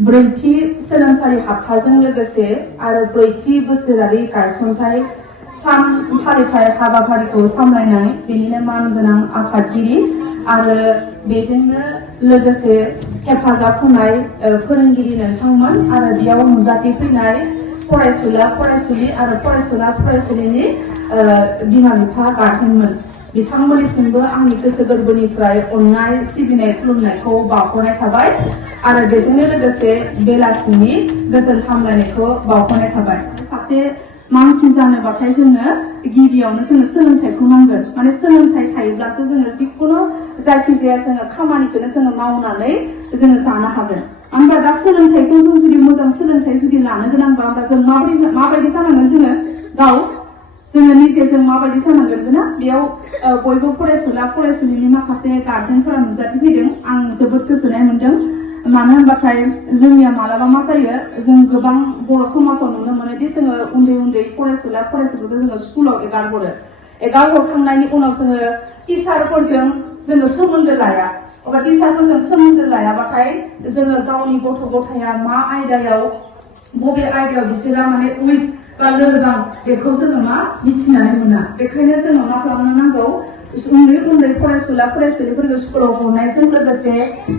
ब्रैथि सोलोंसालि हाबथाजों लोगोसे आरो ब्रैथि बोसोरारि गायसनथाय सान फालिथाय हाबाफारिखौ सामलायनाय बेनिनो मानगोनां आफादगिरि आरो बेजोंनो लोगोसे हेफाजाब होनाय फोरोंगिरि नोंथांमोन आरो बेयाव नुजाथिफैनाय फरायसुला फरायसुलि आरो फरायसुला फरायसुलिनि बिमा बिफा गार्जेनमोन बिथांमोननिसिमबो आंनि गोसो गोरबोनिफ्राय अननाय सिबिनाय खुलुमनायखौ बावहरनाय थाबाय आरो बेजोंनो लोगोसे बेलासिनि गोजोन हामलायनायखौ बावहरनाय थाबाय। सासे मानसि जानोबाथाय जोंनो गिबियावनो जोंनो सोलोंथाइखौ नांगोन माने सोलोंथाइ थायोब्लासो जोङो जिखुनु जायखिजाया जोङो खामानिखौनो जोङो मावनानै जोङो जानो हागोन। होमबा दा सोलोंथाइखौ जों जुदि मोजां सोलोंथाइ जुदि लानो गोनांबा होमबा जों माबायदि जानांगोन जोङो निजे जों माबायदि जानांगोन ना बेयाव बयबो फरायसुला फरायसुलिनि माखासे गार्जेनफोरा नुजाथिफैदों आं जोबोद गोजोननाय मोनदों। मानो होनबाथाय जोंनिया मालाबा मा जायो जों गोबां बर' समाजाव नुनो मोनोदि जोङो उन्दै उन्दै फरायसुला फरायसुलिखौ जोङो स्कुलाव एगारहरखांनायनि उनाव जोङो टिचारफोरजों जोङो सोमोन्दो लाया अब्ला टिचारफोरजों सोमोन्दो लायाबाथाय जोङो गावनि गथ' गथाया मा आयदायाव बबे आयदायाव बिसोरा माने उइक बा लोरबां बेखौ जोङो मा मिथिनानै मोना। बेखायनो जोङो मा खालामनो नांगौ उन्दै उन्दै फरायसुला फरायसुलिफोरखौ स्कुलाव हरनायजों लोगोसे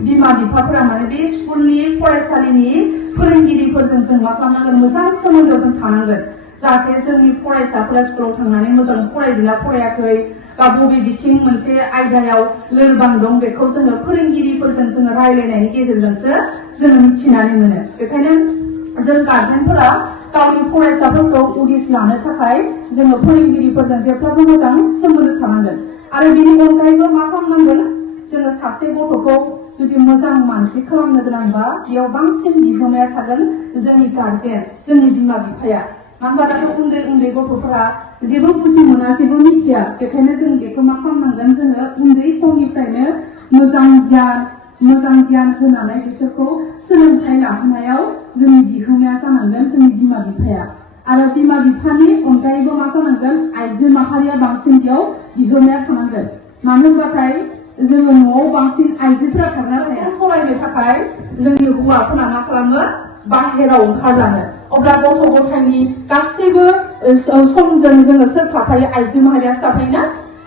बिमा बिफाफोरा माने बे स्कुलनि फरायसालिनि फोरोंगिरिफोरजों जों मा खालामनांगोन मोजां सोमोन्दोआव जों थानांगोन जाहाथे जोंनि फरायसाफोरा स्कुलाव थांनानै मोजां फरायदोंना फरायाखै बा बबे बिथिं मोनसे आयदायाव लोरबां दं बेखौ जोङो फोरोंगिरिफोरजों जोङो रायलायनायनि गेजेरजोंसो जोङो मिथिनानै मोनो। बेखायनो जों गार्जेनफोरा गावनि फरायसाफोरखौ उदिस लानो थाखाय जोङो फोरोंगिरिफोरजों जेब्लाबो मोजां सोमोन्दो थानांगोन आरो बेनि अनगायैबो मा खालामनांगोन जोङो सासे गथ'खौ जुदि मोजां मानसि खालामनो गोनांबा बेयाव बांसिन बिहोमाया थागोन जोंनि गार्जेन जोंनि बिमा बिफाया। मानो होनबा दाथ' उन्दै उन्दै गथ'फोरा जेबो बुजि मोना जेबो मिथिया बेखायनो जों बेखौ मा खालामनांगोन जोङो उन्दै समनिफ्रायनो मोजां गियान होनानै बिसोरखौ सोलोंथाइ लाहोनायाव जोंनि बिहोमाया जानांगोन जोंनि बिमा बिफाया आरो बिमा बिफानि अनगायैबो मा जानांगोन आइजो माहारिया बांसिन बेयाव बिहोमाया थानांगोन। मानो होनबाथाय जोङो न'आव बांसिन आइजोफोरा थाग्रा थाया सलायनो थाखाय जोंनि हौवाफोरा मा खालामो बाहेराव ओंखारलाङो अब्ला गथ' गथायनि गासैबो समजों जोङो सोर थाफायो आइजो माहारियासो थाफायोना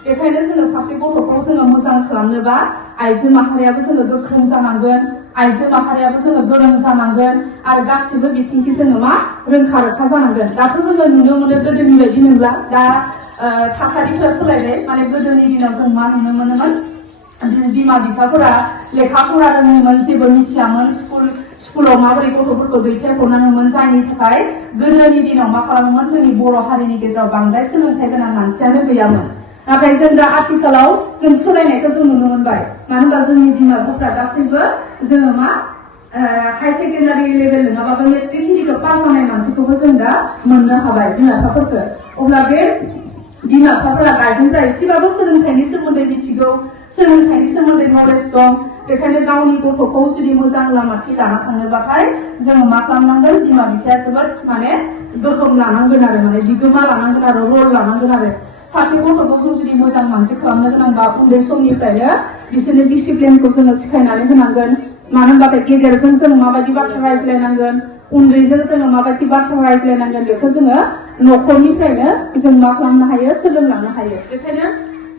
बेखायनो जोङो सासे गथ'खौ जोङो मोजां खालामनोबा आइजो माहारियाबो जोङो गोख्रों जानांगोन आइजो माहारियाबो जोङो गोरों जानांगोन आरो गासिबो बिथिंखि जोङो मा रोंखा रोखा जानांगोन। दाथ' जोङो नुनो मोनो गोदोनि बायदि नंला दा थासारिफोरा सोलायबाय माने गोदोनि दिनाव जों मा नुनो मोनोमोन बिमा बिफाफोरा लेखा फरा रोङोमोन जेबो मिथियामोन स्कुलाव माबोरै गथ'फोरखौ दैथायहरनांगौमोन जायनि थाखाय गोदोनि दिनाव मा खालामोमोन जोंनि बर' हारिनि गेजेराव बांद्राय सोलोंथाइ गोनां मानसियानो गैयामोन। नाथाय जों दा आथिखालाव जों सोलायनायखौ जों नुनो मोनबाय मानो होनबा जोंनि बिमा बिफाफ्रा गासैबो जोङो मा हाई सेकेन्डारि लेभेल नङाबाबो मेट्रिक खिनिखौ पास जानाय मानसिखौबो जों दा मोननो हाबाय बिमा बिफाफोरखौ। अब्ला बे बिमा बिफाफोरा गार्जेनफ्रा एसेबाबो सोलोंथाइनि सोमोन्दै मिथिगौ सोलोंथाइनि सोमोन्दै नलेज दं बेखायनो गावनि गथ'खौ जुदि मोजां लामाथि लाना थांनोबाथाय जोङो मा खालामनांगोन बिमा बिफाया जोबोद माने गोहोम लानांगोन आरो माने बिगोमा लानांगोन आरो रल लानांगोन आरो सासे गथ'खौ जों जुदि मोजां मानसि खालामनो गोनांबा उन्दै समनिफ्रायनो बिसोरनो डिसिप्लिनखौ जोङो सिखायनानै होनांगोन। मानो होनबाथाय गेदेरजों जों माबायदि बाथ्रा रायज्लायनांगोन उन्दैजों जोङो माबायदि बाथ्रा रायज्लायनांगोन बेखौ जोङो न'खरनिफ्रायनो जों मा खालामनो हायो सोलोंलांनो हायो। बेखायनो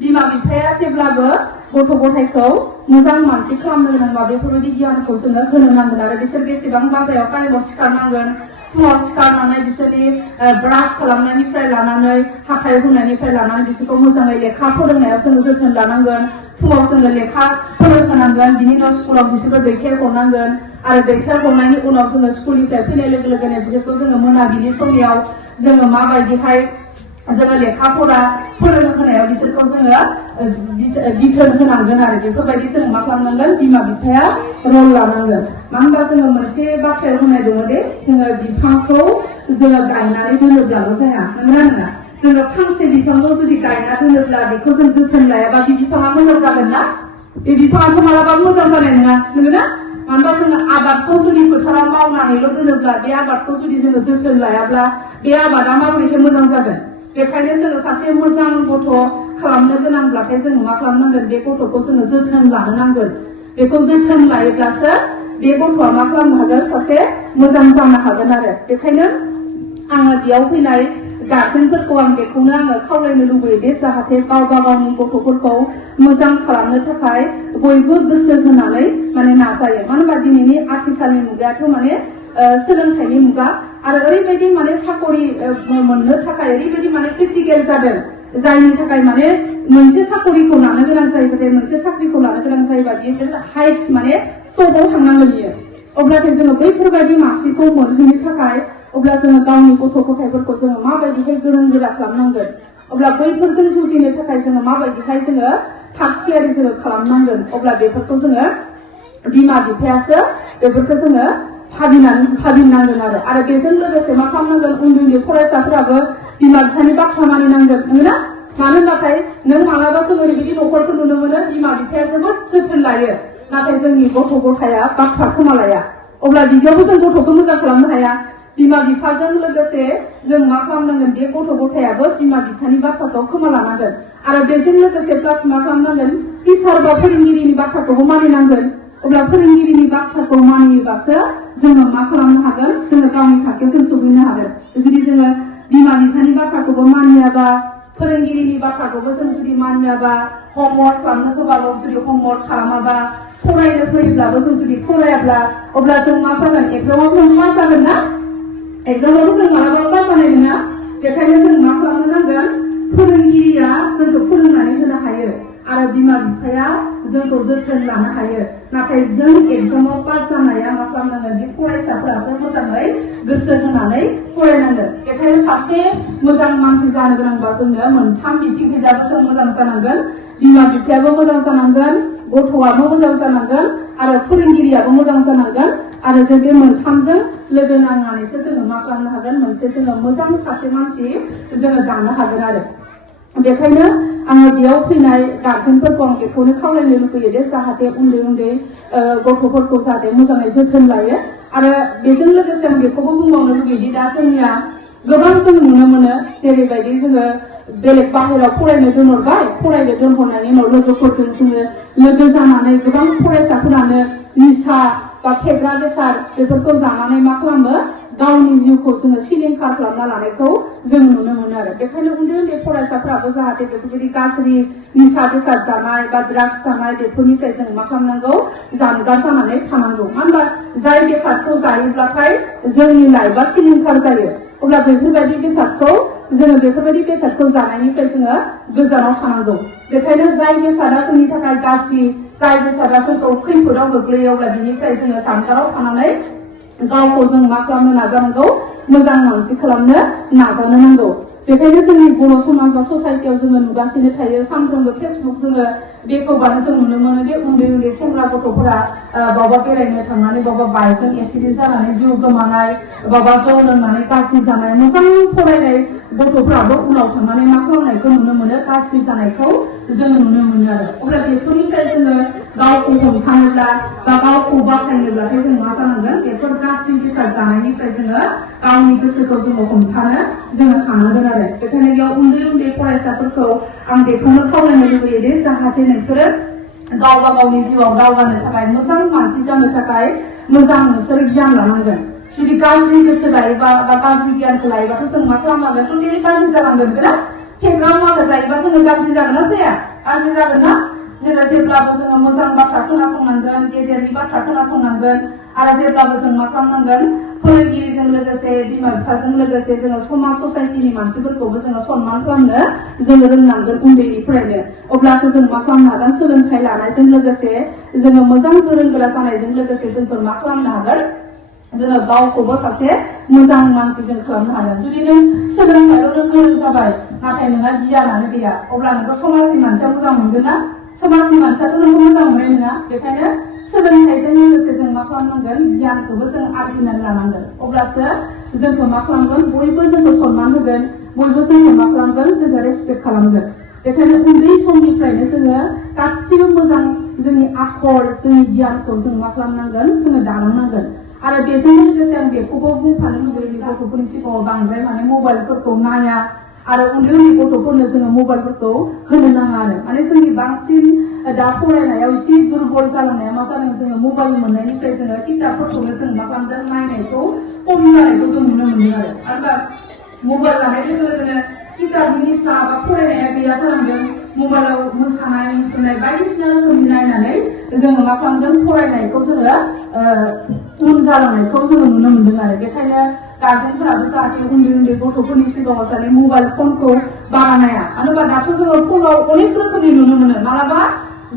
बिमा बिफाया जेब्लाबो गथ' गथायखौ मोजां मानसि खालामनो गोनांबा बेफोरबायदि गियानखौ जोङो होनो नांगोन आरो बिसोर बेसेबां बाजायाव टाइमाव सिखारनांगोन फुङाव सिखारनानै बिसोरनि ब्रास खालामनायनिफ्राय लानानै हाथाय हुनायनिफ्राय लानानै बिसोरखौ मोजाङै लेखा फोरोंनायाव जोङो जोथोन लानांगोन। फुङाव जोङो लेखा फोरोंहोनांगोन बिनि उनाव स्कुलाव बिसोरखौ दैथायहरनांगोन आरो दैथायहरनायनि उनाव जोङो स्कुलनिफ्राय फैनाय लोगो लोगोनो बिसोरखौ जोङो मोनाबिलि समयाव जोङो माबायदिहाय जोङो लेखा फरा फोरोंहोनायाव बिसोरखौ जोङो बिथोन होनांगोन आरो बेफोरबायदि जों मा खालामनांगोन बिमा बिफाया रल लानांगोन। मानो होनबा जोङो मोनसे बाथ्रायाव होनाय दङ दे जोङो बिफांखौ जोङो गायनानै दोनोब्लाल' जाया नंगौना नङा जोङो फांसे बिफांखौ जुदि गायना दोनोब्ला बेखौ जों जोथोन लायाबा बे बिफाङा मोजां जागोन ना बे बिफाङाथ' मालाबाबो मोजां जानाय नङा नंगौना। मानो होनबा जोङो आबादखौ जुदि फोथाराव मावनानैल' दोनोब्ला बे आबादखौ जुदि जोङो जोथोन लायाब्ला बे आबादा माबोरैहाय मोजां जागोन। बेखायनो जोङो सासे मोजां गथ' खालामनो गोनांब्लाथाय जोङो मा खालामनांगोन बे गथ'खौ जोङो जोथोन लानो नांगोन। बेखौ जोथोन लायोब्लासो बे गथ'आ मा खालामनो हागोन सासे मोजां जानो हागोन आरो बेखायनो आङो बेयाव फैनाय गार्जेनफोरखौ आं बेखौनो आङो खावलायनो लुबैयो दे जाहाथे गावबा गावनि गथ'फोरखौ मोजां खालामनो थाखाय बयबो गोसो होनानै माने नाजायो मानो होनबा दिनैनि आथिखालनि मुगायाथ' माने सोलोंथाइनि मुगा आरो ओरैबायदि माने साकरि मोननो थाखाय ओरैबायदि माने क्रिटिकेल जादों जायनि थाखाय माने मोनसे साकरिखौ लानो गोनां जायोबाथाय मोनसे साख्रिखौ लानो गोनां जायोबा बियो हाइस्ट माने टपआव थांनांगोन बियो अब्लाथाय जोङो बैफोरबायदि मासिखौ मोनहैनो थाखाय अब्ला जोङो गावनि गथ' गथायफोरखौ जोङो माबायदिहाय गोरों गोरा खालामनांगोन अब्ला बैफोरजों जुजिनो थाखाय जोङो माबायदिहाय जोङो थाग थियारि जोङो खालामनांगोन अब्ला बेफोरखौ जोङो बिमा बिफायासो बेफोरखौ जोङो भाबिनांगोन आरो बेजों लोगोसे मा खालामनांगोन उन्दै उन्दै फरायसाफोराबो बिमा बिफानि बाथ्रा मानिनांगोन नंगौना मानो होनबाथाय नों मालाबा जों ओरैबायदि न'खरखौ नुनो मोनो बिमा बिफाया जोबोद जोथोन लायो नाथाय जोंनि गथ' गथाया बाथ्रा खोमालाया अब्ला बिदियावबो जों गथ'खौ मोजां खालामनो हाया बिमा बिफाजों लोगोसे जों मा खालामनांगोन बे गथ' गथायाबो बिमा बिफानि बाथ्राखौ खोमालानांगोन आरो बेजों लोगोसे प्लास मा खालामनांगोन टिचार बा फोरोंगिरिनि बाथ्राखौबो मानिनांगोन अब्ला फोरोंगिरिनि बाथ्राखौ मानियोबासो जोङो मा खालामनो हागोन जोङो गावनि थाखोआव जों सौहैनो हागोन जुदि जोङो बिमा बिफानि बाथ्राखौबो मानियाबा फोरोंगिरिनि बाथ्राखौबो जों जुदि मानियाबा हमवर्क खालामनो होबाबो जुदि हमवर्क खालामाबा फरायनो फैयोब्लाबो जों जुदि फरायाब्ला अब्ला जों मा जागोन एग्जामाव जों मा जागोन ना एग्जामाव जों मालाबाबो पास जानाय नङा बेखायनो जों मा खालामनो नांगोन फोरोंगिरिया जोंखौ फोरोंनानै होनो हायो आरो बिमा बिफाया जोंखौ जोथोन लानो हायो नाथाय जों एग्जामाव पास जानाया मा खालामनांगोन बे फरायसाफोरासो मोजाङै गोसो होनानै फरायनांगोन बेखायनो सासे मोजां मानसि जानो गोनांबा जोंनो मोनथाम बिथिंखैजाबो जों मोजां जानांगोन बिमा बिफायाबो मोजां जानांगोन गथ'आबो मोजां जानांगोन आरो फोरोंगिरियाबो मोजां जानांगोन आरो जों बे मोनथामजों लोगो नांनानैसो जोङो मा खालामनो हागोन मोनसे जोङो मोजां सासे मानसि जोङो दानो हागोन आरो बेखायनो आङो बेयाव फैनाय गार्जेनफोरखौ आं बेखौनो खावलायनो लुबैयो दे जाहाथे उन्दै उन्दै गथ'फोरखौ जाहाथे मोजाङै जोथोन लायो आरो बेजों लोगोसे आं बेखौबो बुंबावनो लुबैयोदि दा जोंनिया गोबां जों नुनो मोनो जेरैबायदि जोङो बेलेग बाहेराव फरायनो दोनहरबाय फरायनो दोनहरनायनि उनाव लोगोफोरजों जोङो लोगो जानानै गोबां फरायसाफोरानो निसा बा फेग्रा बेसाद बेफोरखौ जानानै मा खालामो गावनि जिउखौ जोङो सिलिंखार खालामना लानायखौ जों नुनो मोनो आरो बेखायनो उन्दै उन्दै फरायसाफोराबो जाहाथे बेफोरबायदि गाज्रि निसा बेसाद जानाय बा ड्राग्स जानाय बेफोरनिफ्राय जों मा खालामनांगौ जानगार जानानै थानांगौ मानो होनबा जाय बेसादखौ जायोब्लाथाय जोंनि लाइफआ सिलिंखार जायो अब्ला बेफोरबायदि बेसादखौ जानायनिफ्राय जोङो गोजानाव थानांगौ बेखायनो जाय बेसादा जोंनि थाखाय गाज्रि जाय बेसादा जोंखौ खैफोदाव गोग्लैयो अब्ला बिनिफ्राय जोङो जानगाराव थानानै गावखौ जों मा खालामनो नाजानांगौ मोजां मानसि खालामनो नाजानो नांगौ बेखायनो जोंनि बर' समाज बा ससाइटियाव जोङो नुगासिनो थायो सानफ्रोमबो फेसबुक जोङो बेखौबानो जों नुनो मोनो दे उन्दै उन्दै सेंग्रा गथ'फोरा बबेबा बेरायनो थांनानै बबेबा बाइकजों एक्सिडेन्ट जानानै जिउ गोमानाय बबेबा जौ लोंनानै गाज्रि जानाय मोजां फरायनाय गथ'फोराबो उनाव थांनानै मा खालामनायखौ नुनो मोनो गाज्रि जानायखौ जों नुनो मोनो आरो अब्ला बेफोरनिफ्राय जोङो गावखौ हमथानोब्ला बा गावखौ बासायनोब्लाथाय जों मा जानांगोन बेफोर गाज्रि बेसाद जानायनिफ्राय जोङो गावनि गोसोखौ जोङो हमथानो जोङो हानांगोन आरो बेखायनो बेयाव उन्दै उन्दै फरायसाफोरखौ आं बेखौनो खावलायनो लुबैयो दे जाहाथे नोंसोरो गावबा गावनि जिउआव दावगानो थाखाय मोजां मानसि जानो थाखाय मोजां नोंसोर गियान लानांगोन जुदि गाज्रि गोसो लायोबा बा गाज्रि गियानखौ लायोबाथ' जों मा खालामनांगोन उन्दै गाज्रि जालांगोन ना फेग्रा मुवाखौ जायोबा जोङो गाज्रि जागोन ना जाया गाज्रि जागोन ना जोङो जेब्लाबो जोङो मोजां बाथ्रा खोनासंनांगोन गेदेरनि बाथ्रा खोनासंनांगोन आरो जेब्लाबो जों मा खालामनांगोन फोरोंगिरिजों लोगोसे बिमा बिफाजों लोगोसे जोङो समाज ससाइटिनि मानसिफोरखौबो जोङो सनमान खालामनो जोङो रोंनांगोन उन्दैनिफ्रायनो अब्लासो जों मा खालामनो हागोन सोलोंथाइ लानायजों लोगोसे जोङो मोजां गोरों गोरा जानायजों लोगोसे जोंफोर मा खालामनो हागोन जोङो गावखौबो सासे मोजां मानसि जों खालामनो हागोन जुदि नों सोलोंथाइल' नों गोरों जाबाय नाथाय नोंहा गियानानो गैया अब्ला नोंखौ समाजनि मानसिया मोजां मोनगोन ना समाजनि मानसियाथ' नोंखौ मोजां मोननाय नङा बेखायनो सोलोंथाइजों लोगोसे जों मा खालामनांगोन गियानखौबो जों आरजिनानै लानांगोन अब्लासो जोंखौ मा खालामगोन बयबो जोंखौ सनमान होगोन बयबो जोंखौ मा खालामगोन जोंखौ रेसपेक्ट खालामगोन बेखायनो उन्दै समनिफ्रायनो जोङो गासिबो मोजां जोंनि आखल जोंनि गियानखौ जों मा खालामनांगोन जोङो दालांनांगोन आरो बेजों लोगोसे आं बेखौबो बुंफानो लुबैयो गथ'फोरनि सिगाङाव बांद्राय माने मबाइलफोरखौ नाया आरो उन्दै उन्दै गथ'फोरनो जोङो मबाइलफोरखौ होनो नाङा आरो माने जोंनि बांसिन दा फरायनायाव एसे दुरबल जालांनाया मा जादों जोङो मबाइल मोननायनिफ्राय जोङो किताबफोरखौनो जों मा खालामदों नायनायखौ खम जानायखौ जों नुनो मोन्दों आरो मबाइल लानाय लोगो लोगोनो किताबनि निसा बा फरायनाया गैया जालांदों मबाइलाव मोसानाय मुसुरनाय बायदिसिना रोखोमनि नायनानै जोङो मा खालामदों फरायनायखौ जोङो उन जालांनायखौ जोङो नुनो मोन्दों आरो बेखायनो गार्जेनफोराबो जाहाथे उन्दै उन्दै गथ'फोरनि सिगाङाव जाहाथे मबाइल फनखौ बारा नाया मानो होनबा दाथ' जोङो फनाव अनेक रोखोमनि नुनो मोनो मालाबा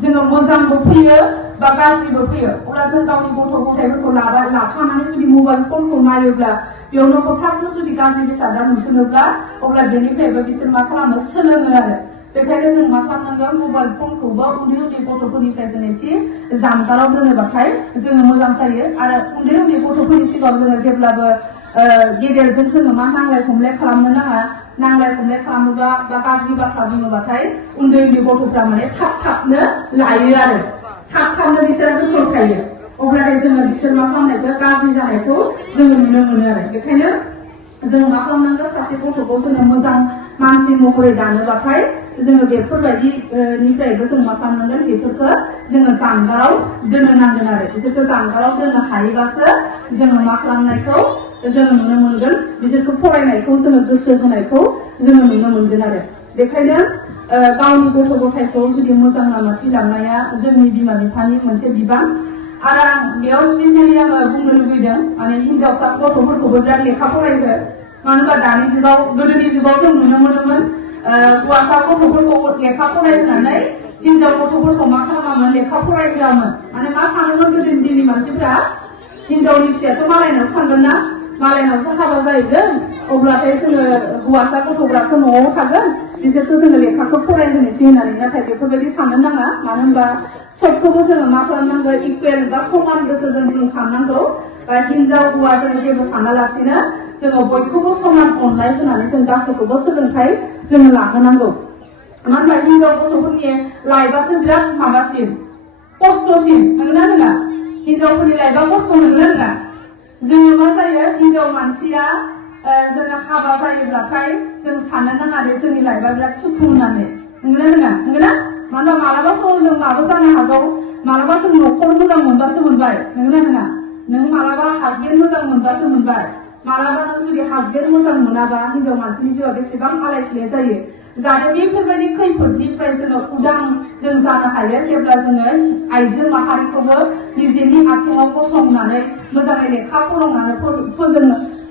जोङो मोजांबो फैयो बा गाज्रिबो फैयो अब्ला जों गावनि गथ' गथायफोरखौ लाफानानै जुदि मबाइल फनखौ नायोब्ला बेयावनो हथाथनो जुदि गाज्रि बेसादा नुसनोब्ला अब्ला बेनिफ्रायबो बिसोर मा खालामो सोलोङो आरो बेखायनो जों मा खालामनांगोन मबाइल फनखौबो उन्दै उन्दै गथ'फोरनिफ्राय जों एसे जानगाराव दोनोबाथाय जोङो मोजां जायो आरो उन्दै उन्दै गथ'फोरनि सिगाङाव जोङो जेब्लाबो गेदेरजों जोङो मा नांलाय खमलाय खालामनो नाङा नांलाय खमलाय खालामोबा बा गाज्रि बाथ्रा बुङोबाथाय उन्दै उन्दै गथ'फ्रा माने थाबनो लायो आरो थाबनो बिसोर गोसोआव थायो अब्लाथाय जोङो बिसोर मा खालामनायखौ गाज्रि जानायखौ जोङो नुनो मोनो आरो बेखायनो जों मा खालामनांगौ सासे गथ'खौ जोङो मोजां मानसि महरै दानोबाथाय जोङो बेफोरबायदिनिफ्रायबो जों मा खालामनांगोन बेफोरखौ जोङो जानगाराव दोननो नांगोन आरो बिसोरखौ जानगाराव दोननो हायोबासो जोङो मा खालामनायखौ जोङो नुनो मोनगोन बिसोरखौ फरायनायखौ जोङो गोसो होनायखौ जोङो नुनो मोनगोन आरो बेखायनो गावनि गथ' गथायखौ जुदि मोजां लामाथि लांनाया जोंनि बिमा बिफानि मोनसे बिबान आरो आं बेयाव स्पेसियेलि आङो बुंनो लुबैदों माने हिन्जावसा गथ'फोरखौबो बिराद लेखा फरायहो मानो होनबा दानि जुगाव गोदोनि जुगाव जों नुनो मोनोमोन हौवासा गथ'फोरखौ लेखा फरायहोनानै हिन्जाव गथ'फोरखौ मा खालामामोन लेखा फरायहोआमोन माने मा सानोमोन गोदोनि दिननि मानसिफ्रा हिन्जावनि फिसायाथ' मालायनावसो थांगोन ना मालायनावसो हाबा जाहैगोन अब्लाथाय जोङो हौवासा गथ'फ्रासो न'आव थागोन बिसोरखौ जोङो लेखाखौ फरायहोनोसै होननानै नाथाय बेफोरबायदि साननो नाङा मानो होनबा सबखौबो जोङो मा खालामनांगौ इकुवेल बा समान गोसोजों जों साननांगौ बा हिन्जाव हौवा जों जेबो सानालासिनो जोङो बयखौबो समान अननाय होनानै जों गासैखौबो सोलोंथाइ जोङो लाहोनांगौ मानो होनबा हिन्जाव गथ'फोरनि लाइफआसो बिराद माबासिन खस्थ'सिन नंगौना नङा हिन्जावफोरनि लाइफआ खस्थ' नंगौना नङा जोङो मा जायो हिन्जाव मानसिया जोङो हाबा जायोब्लाथाय जों साननो नाङा दे जोंनि लाइफआ बिराद सुखु होननानै नंगौना नङा मानो होनबा मालाबा समाव जों माबो जानो हागौ मालाबा जों न'खर मोजां मोनबासो मोनबाय नंगौना नङा नों मालाबा हासबेन्ड मोजां मोनबासो मोनबाय मालाबा नों जुदि हासबेन्ड मोजां मोनाबा हिन्जाव मानसिनि जिउआ बेसेबां आलाय सिलाय जायो जाहाथे बेफोरबायदि खैफोदनिफ्राय जोङो उदां जों जानो हायो जेब्ला जोङो आइजो माहारिखौबो निजेनि आथिङाव गसंनानै मोजाङै लेखा फोरोंनानै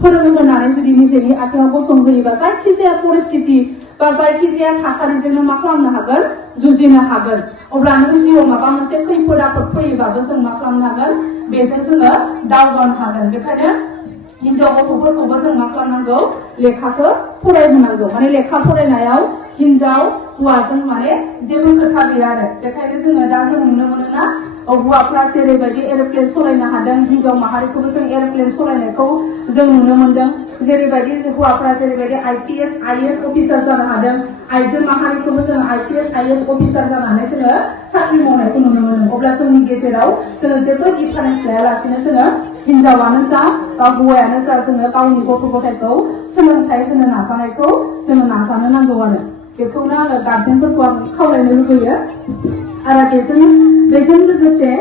फोरोंहोनानै जुदि निजेनि आथिङाव गसंहोयोबा जायखिजाया परिस्थिति बा जायखिजाया थासारिजोंनो मा खालामनो हागोन जुजिनो हागोन अब्ला नों जिउआव माबा मोनसे खैफोद आफोद फैयोबाबो जों मा खालामनो हागोन बेजों जोङो दावगानो हागोन बेखायनो हिन्जाव गथ'फोरखौबो जों मा खालामनांगौ लेखाखौ फरायहोनांगौ माने लेखा फरायनायाव हिन्जाव हौवाजों माने जेबो खोथा गैया आरो बेखायनो जोङो दा जों नुनो मोनोना हौवाफ्रा जेरैबायदि एर'प्लेन सालायनो हादों हिन्जाव माहारिखौबो जों एर'प्लेन सालायनायखौ जों नुनो मोनदों जेरैबायदि हौवाफ्रा जेरैबायदि आइपिएस आइएस अफिसार जानो हादों आइजो माहारिखौबो जों आइपिएस आइएस अफिसार जानानै जोङो साख्रि मावनायखौ नुनो मोनो अब्ला जोंनि गेजेराव जोङो जेबो डिफारेन्स लायालासिनो जोङो हिन्जावानो जा बा हौवायानो जा जोङो गावनि गथ' गथायखौ सोलोंथाइ होनो नाजानायखौ जोङो नाजानो नांगौ आरो बेखौनो आङो गार्जेनफोरखौ आं खावलायनो लुबैयो आरो बेजों लोगोसे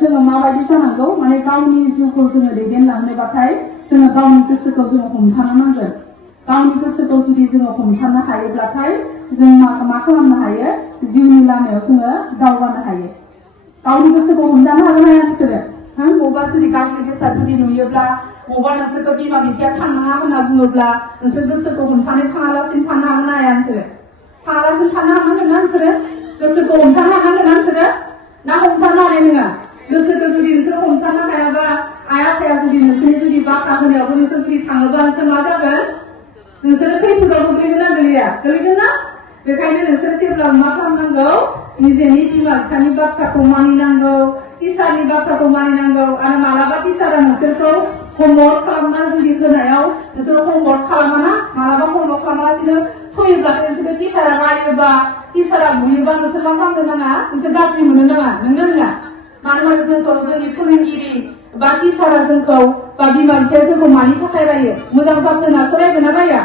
जोङो माबायदि जानांगौ माने गावनि जिउखौ जोङो दैदेनलांनोबाथाय जोङो गावनि गोसोखौ जोङो हमथानो नांगोन गावनि गोसोखौ जुदि जोङो हमथानो हायोब्लाथाय जों मा खालामनो हायो जिउनि लामायाव जोङो दावगानो हायो गावनि गोसोखौ हमथानो हागोन ना नोंसोरो बबेबा जुदि गाज्रि बेसाद जुदि नुयोब्ला बबेबा नोंसोरखौ बिमा बिफाया थांनाङा होनना बुङोब्ला नोंसोर गोसोखौ हमथानो थाङालासिनो थानो हागोन ना हाया नोंसोरो थाङालासिनो थानो हानांगोन ना नोंसोरो गोसोखौ हमथानो हानांगोन ना नोंसोरो ना हमथानो हानाय नङा गोसोखौ जुदि नोंसोर हमथानो हायाबा आइ आफाया जुदि नोंसोरनि जुदि बाथ्रा होनायावबो नोंसोर जुदि थाङोबा नोंसोर मा जागोन नोंसोरो खैफोदाव गोग्लैगोन ना गोग्लैगोन ना बेखायनो नोंसोर जेब्ला मा खालामनांगौ निजेनि बिमा बिफानि बाथ्राखौ मानिनांगौ टिचारनि बाथ्राखौ मानिनांगौ आरो मालाबा टिचारा नोंसोरखौ हमवर्क खालामना जुदि होनायाव नोंसोर हमवर्क खालामाना मालाबा हमवर्क खालामालासिनो फैयोब्लाथाय नोंसोर टिचारा रायोबा टिचारा बुयोबा नोंसोर मा खालामनो नाङा नोंसोर गाज्रि मोननो नाङा नंगौ नङा मानो होनबा जोंखौ जोंनि फोरोंगिरि बा टिचारा जोंखौ बा बिमा बिफाया जोंखौ मानि थाखाय रायो मोजां जाथों होननासो रायगोन ना राया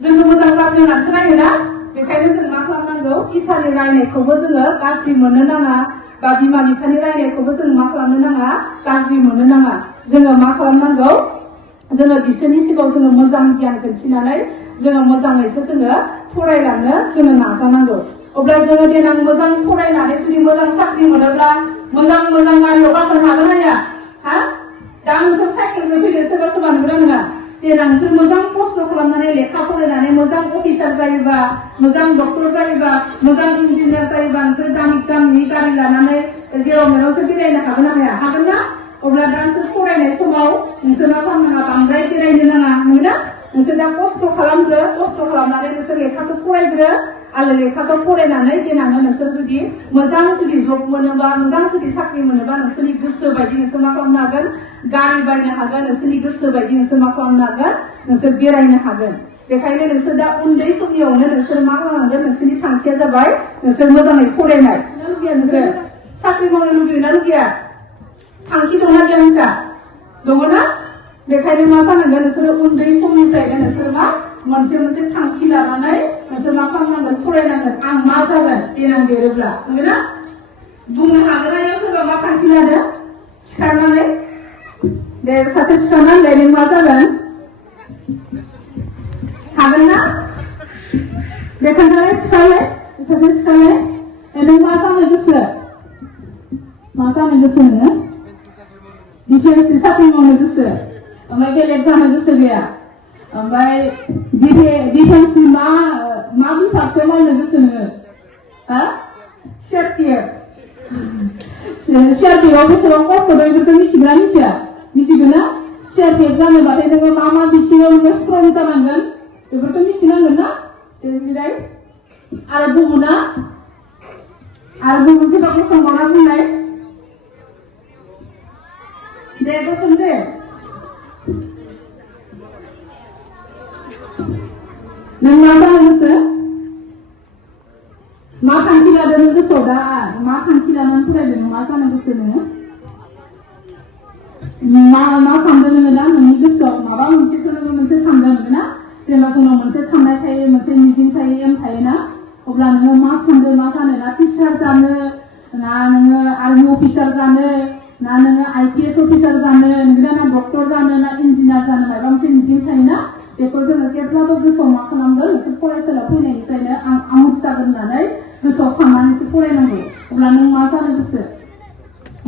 जोंखौ मोजां जाथों होननासो रायो ना बेखायनो जों मा खालामनांगौ इसानि रायनायखौबो जोङो गाज्रि मोननो नाङा बा बिमा बिफानि रायनायखौबो जों मा खालामनो नाङा गाज्रि मोननो नाङा जोङो मा खालामनांगौ जोङो बिसोरनि सिगाङाव जोङो मोजां गियान दिन्थिनानै जोङो मोजाङैसो जोङो फरायलांनो जोङो नाजानांगौ अब्ला जोङो देनां मोजां फरायनानै जुदि मोजां साख्रि मोनोब्ला मोजां गारियाव गाखोनो हागोन हाया हा दा नोंसोर साइकेलजों फैदो सोरबा सोरबा नुगोना नङा देनां नोंसोर मोजां खस्थ' खालामनानै लेखा फरायनानै मोजां अफिसार जायोबा मोजां डक्टर जायोबा मोजां इन्जिनियार जायोबा नोंसोर दामि गारि लानानै जेराव मेरावसो बेरायनो हागोन ना हाया हागोन ना अब्ला दा नोंसोर फरायनाय समाव नोंसोर मा खालामनाङा बांद्राय बेरायनो नाङा नंगौना नोंसोर दा खस्थ' खालामग्रो खस्थ' खालामनानै नोंसोर लेखाखौ फरायग्रो आरो लेखाखौ फरायनानै देनांनो नोंसोर जुदि मोजां जुदि जब मोनोबा मोजां जुदि साख्रि मोनोबा नोंसोरनि गोसो बायदि नोंसोर मा खालामनो हागोन गारि बायनो हागोन नोंसोरनि गोसो बायदि नोंसोर मा खालामनो हागोन नोंसोर बेरायनो हागोन बेखायनो नोंसोर दा उन्दै समनियावनो नोंसोर मा खालामनांगोन नोंसोरनि थांखिया जाबाय नोंसोर मोजाङै फरायनाय लुगैया नोंसोर साख्रि मावनो लुगैयोना लुगैया थांखि दंना गैया नोंसा दङ ना बेखायनो मा जानांगोन नोंसोर उन्दै समनिफ्रायनो नोंसोर मा मोनसे थांखि लानानै नोंसोर मा खालामनांगोन फरायनांगोन आं मा जागोन देनां देरोब्ला नंगौना बुंनो हागोन ना सोरबा मा थांखि लादों सिखारनानै दे सासे सिखारनानै नों मा जागोन हागोन ना दे खोन्थालाय सिखारलाय सासे सिखारलाय नों मा जानो गोसो नोङो डिफेन्सनि साख्रि मावनो गोसो ओमफ्राय बेलेग जानो गोसो गैया ओमफ्राय डिफेन्सनि मा बिभागखौ मावनो गोसो नोङो हा सिआरपिएफआव बेसेबां खस्थ' दं बेफोरखौ मिथिगोना मिथिगोन ना सिआरपिएफ जानोबाथाय नोङो मा बिथिङाव नोङो स्ट्रं जानांगोन बेफोरखौ मिथिनांगोन ना जिराय आरो गुबुना सोरबा गसंबावना बुंनाय दे गसं दे नों मा जानो गोसो मा थांखि लादों नों गोसोआव दा मा थांखि लानानै फरायदों मा जानो गोसो नोङो मा सानदों नोङो दा नोंनि गोसोआव माबा मोनसेखौ नोङो मोनसे सानदों ना जेनेबा जोंनाव मोनसे साननाय थायो मोनसे मिजिं थायो एम थायोना अब्ला नोङो मा सानदों मा जानो ना टिचार जानो ना नोङो आर्मि अफिसार जानो ना नोङो आइपिएस अफिसार जानो नोंगोना ना डक्टर जानो ना इन्जिनियार जानो माबा मोनसे मिजिं थायोना बेखौ जोङो जेब्लाबो गोसोआव मा खालामगोन नोंसोर फरायसालियाव फैनायनिफ्रायनो आं आमुख जागोन होननानै गोसोआव साननानैसो फरायनांगौ अब्ला नों मा जानो गोसो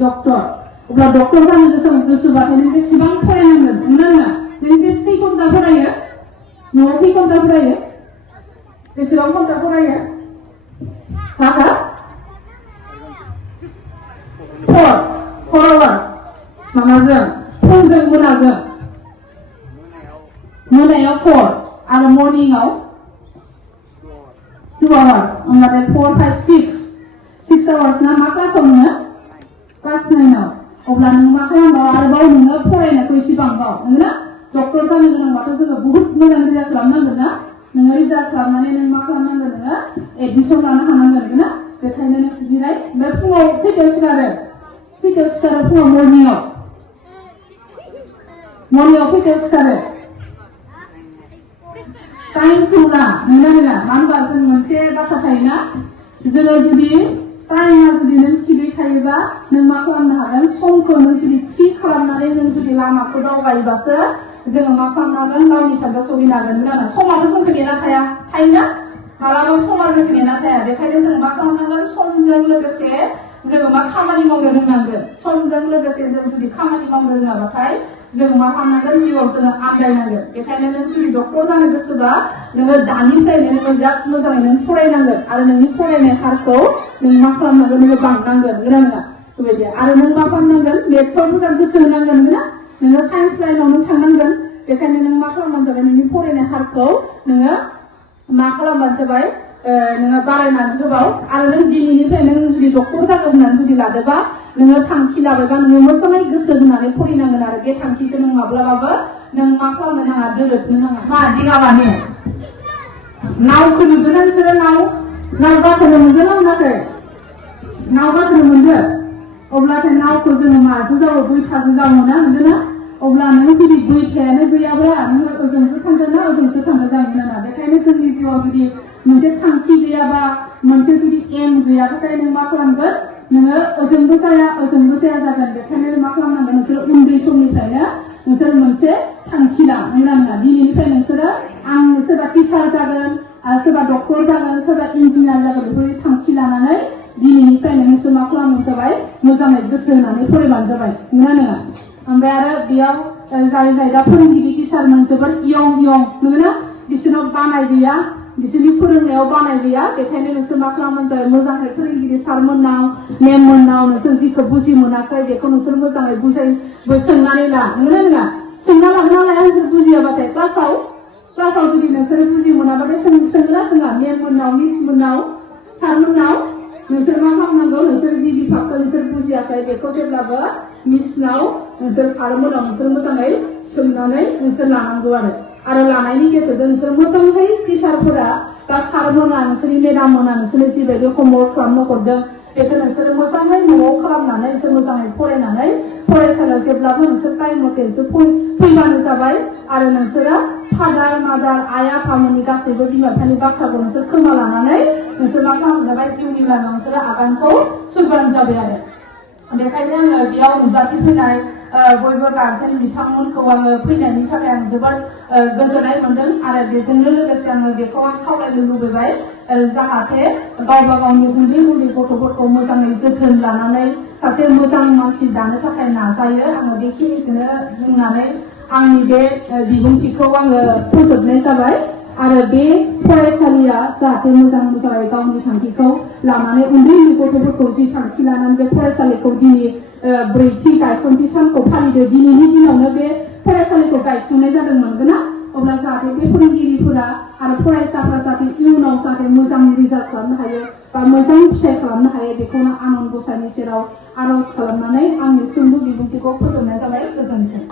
डक्टर अब्ला डक्टर जानो गोसोबाथाय नों बेसेबां फरायनांगोन नंगौना नों बे खै घन्टा फरायो न'आव खै घन्टा फरायो बेसेबां घन्टा फरायो हा 4 आवार्स माबाजों फुंजों मोनायाव 4 आरो मर्निंआव 2 आवार्स होमबाथाय 4, 5, 6 आवार्स ना मा क्लासाव नोङो क्लास 9आव अब्ला नों मा खालामबाव आरोबाव नोङो फरायनायखौ एसे बांबाव नोंगोना डक्टर जानो गोनांबाथ' जोङो बुहुत मोजां रिजाल्ट खालामनांगोन ना नोङो रिजाल्ट खालामनानै नों मा खालामनांगोन नोङो एडमिसन लानो हानांगोन ना बेखायनो नों जिराय ओमफ्राय फुङाव खैथायाव सिखारो फुङाव मर्निंआव खैथायाव सिखारो टाइमखौ ला नङा मानो होनबा जों मोनसे बाथ्रा थायोना जोङो जुदि टाइमा जुदि नों थिगै थायोबा नों मा खालामनो हागोन समखौ नों जुदि थि खालामनानै नों जुदि लामाखौ दावगायोबासो जोङो मा खालामनो हागोन गावनि थांखियाव सहैनो हागोन नङा समाबो जोंखौ नेना थायोना मालाबा समा जोंखौ नेना थाया बेखायनो जों मा खालामनांगोन समजों लोगोसे जोङो मा खामानि मावनो रोंनांगोन समजों लोगोसे जों जुदि खामानि मावनो रोङाबाथाय जों मा खालामनांगोन जिउआव जोङो आन्दायनांगोन बेखायनो नों जुदि डक्टर जानो गोसोबा नोङो दानिफ्रायनो नोङो बिराद मोजाङै नों फरायनांगोन आरो नोंनि फरायनाय हारखौ नों मा खालामनांगोन नोङो बांनांगोन नङा बेबायदि आरो नों मा खालामनांगोन मेथ्सआव मोजां गोसो होनांगोन नोङो साइन्स लाइनाव नों थांनांगोन बेखायनो नों मा खालामबानो जाबाय नोंनि फरायनाय हारखौ नोङो मा खालामबानो जाबाय नोङो बारायनानै होबाव आरो नों दिनैनिफ्राय नों जुदि डक्टर जागोन होननानै जुदि लादोबा नोङो थांखि लाबायबा नोङो मोजाङै गोसो होनानै फरायनांगोन आरो बे थांखिखौ नों माब्लाबाबो नों मा खालामनो नाङा दोरोदनो नाङा मा दिङाबानो नावखौ नुदों ना नोंसोरो नाव गाखोनो मोनदों ना मोनाखै नाव गाखोनो मोनदों अब्लाथाय नावखौ जोङो माजों जावो बैथाजों जावोना नुदोंना अब्ला नों जुदि बैथायानो गैयाब्ला नोङो ओजोंसो थांगोन ना ओजोंसो थांनो जागोन नामा बेखायनो जोंनि जिउआव जुदि मोनसे थांखि गैयाबा मोनसे जुदि एम गैयाबाथाय नों मा खालामगोन नोङो ओजोंबो जाया जागोन बेखायनो मा खालामनांगोन नोंसोर उन्दै समनिफ्रायनो नोंसोर मोनसे थांखि ला नोंना दिनैनिफ्राय नोंसोरो आं सोरबा टिचार जागोन सोरबा डक्टर जागोन सोरबा इन्जिनियार जागोन बेफोरबायदि थांखि लानानै दिनैनिफ्रायनो नोंसोर मा खालामनो जाबाय मोजाङै गोसो होनानै फरायबानो जाबाय नङा ओमफ्राय आरो बेयाव जाय दा फोरोंगिरि टिचारमोन जोबोद इयं नंगौना बिसोरनाव बानाय गैया बिसोरनि फोरोंनायाव बानाय गैया बेखायनो नोंसोर मा खालामनो जाबाय मोजाङै फोरोंगिरि सारमोननाव मेममोननाव नोंसोर जिखौ बुजि मोनाखै बेखौ नोंसोर मोजाङै सोंनानै ला नङा सोंना लानो लाया नोंसोर बुजियाबाथाय क्लासाव जुदि नोंसोर बुजि मोनाबाथाय सोंना सोङा मेममोननाव मिसमोननाव सारमोननाव नोंसोर मा खालामनांगौ नोंसोर जि बिभागखौ नोंसोर बुजियाखै बेखौ जेब्लाबो मिसनाव नोंसोर सारमोननाव नोंसोर मोजाङै सोंनानै नोंसोर लानांगौ आरो लानायनि गेजेरजों नोंसोर मोजाङै टिचारफोरा बा सारमोना नोंसोरनि मेडाममोना नोंसोरनो जिबायदि हमवर्क खालामनो हरदों बेखौ नोंसोरो मोजाङै न'आव खालामनानै नोंसोर मोजाङै फरायनानै फरायसालियाव जेब्लाबो नोंसोर टाइम मथे फैबानो जाबाय आरो नोंसोरो फादार मादार आइ आफामोननि गासैबो बिमा बिफानि बाथ्राखौ नोंसोर खोमा लानानै नोंसोर मा खालामनो जाबाय जिउनि लामायाव नोंसोरो आगानखौ सुरबानो जाबाय आरो बेखायनो आङो बेयाव नुजाथि फैनाय बयबो गार्जेन बिथांमोनखौ आङो फैनायनि थाखाय आं जोबोद गोजोननाय मोनदों आरो बेजोंनो लोगोसे आङो बेखौ आं खावलायनो लुबैबाय जाहाथे गावबा गावनि उन्दै गथ'फोरखौ मोजाङै जोथोन लानानै सासे मोजां मानसि दानो थाखाय नाजायो आङो बेखिनिखौनो बुंनानै आंनि बे बिबुंथिखौ आङो फोजोबनाय जाबाय आरो बे फरायसालिया जाहाथे मोजां मोजाङै गावनि थांखिखौ लानानै उन्दै गथ'फोरखौ जि थांखि लानानै बे फरायसालिखौ दिनै ब्रैथि गायसनथि सानखौ फालिदों दिनैनि दिनावनो बे फरायसालिखौ गायसननाय जादोंमोन ना अब्ला जाहाथे बे फोरोंगिरिफोरा आरो फरायसाफोरा जाहाथे इयुनाव जाहाथे मोजां रिजाल्ट खालामनो हायो बा मोजां फिथाइ खालामनो हायो बेखौनो आनान गसाइनि सेराव आर'ज खालामनानै आंनि सुंद' बिबुंथिखौ फोजोबनाय जाबाय गोजोन्थों।